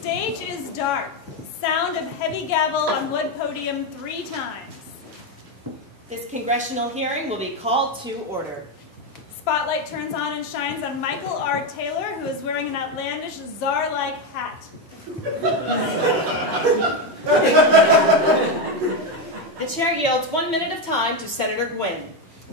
Stage is dark. Sound of heavy gavel on wood podium 3 times. This congressional hearing will be called to order. Spotlight turns on and shines on Michael R. Taylor, who is wearing an outlandish czar-like hat. The chair yields 1 minute of time to Senator Gwynn.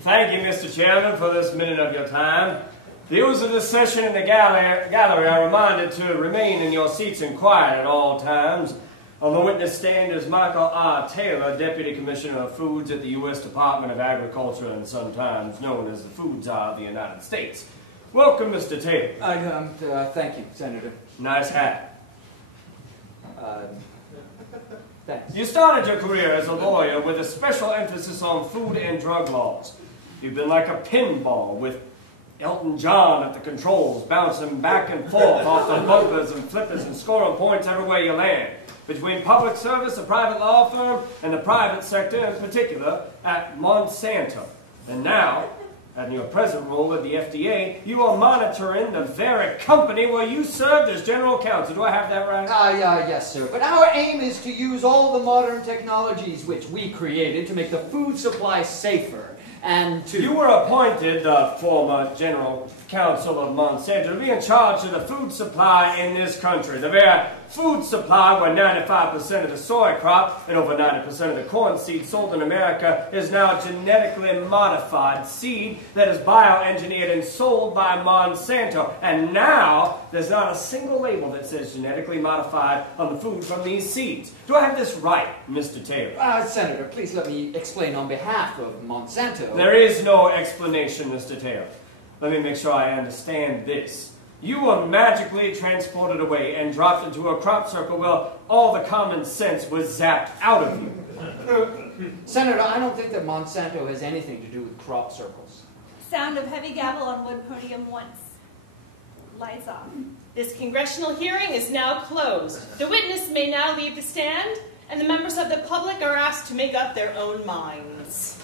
Thank you, Mr. Chairman, for this minute of your time. The viewers of this session in the gallery are reminded to remain in your seats and quiet at all times. On the witness stand is Michael R. Taylor, Deputy Commissioner of Foods at the U.S. Department of Agriculture and sometimes known as the Food Czar of the United States. Welcome, Mr. Taylor. Thank you, Senator. Nice hat. Thanks. You started your career as a lawyer with a special emphasis on food and drug laws. You've been like a pinball with Elton John at the controls, bouncing back and forth off the bumpers and flippers and scoring points everywhere you land. Between public service, a private law firm, and the private sector, in particular, at Monsanto. And now, in your present role at the FDA, you are monitoring the very company where you served as general counsel. Do I have that right? Yes, sir. But our aim is to use all the modern technologies which we created to make the food supply safer and to... You were appointed, the former general counsel of Monsanto, to be in charge of the food supply in this country. The very food supply where 95% of the soy crop and over 90% of the corn seed sold in America is now genetically modified seed that is bioengineered and sold by Monsanto. And now there's not a single label that says genetically modified on the food from these seeds. Do I have this right, Mr. Taylor? Senator, please let me explain on behalf of Monsanto. There is no explanation, Mr. Taylor. Let me make sure I understand this. You were magically transported away and dropped into a crop circle where all the common sense was zapped out of you. Senator, I don't think that Monsanto has anything to do with crop circles. Sound of heavy gavel on wood podium once. Lights off. This congressional hearing is now closed. The witness may now leave the stand, and the members of the public are asked to make up their own minds.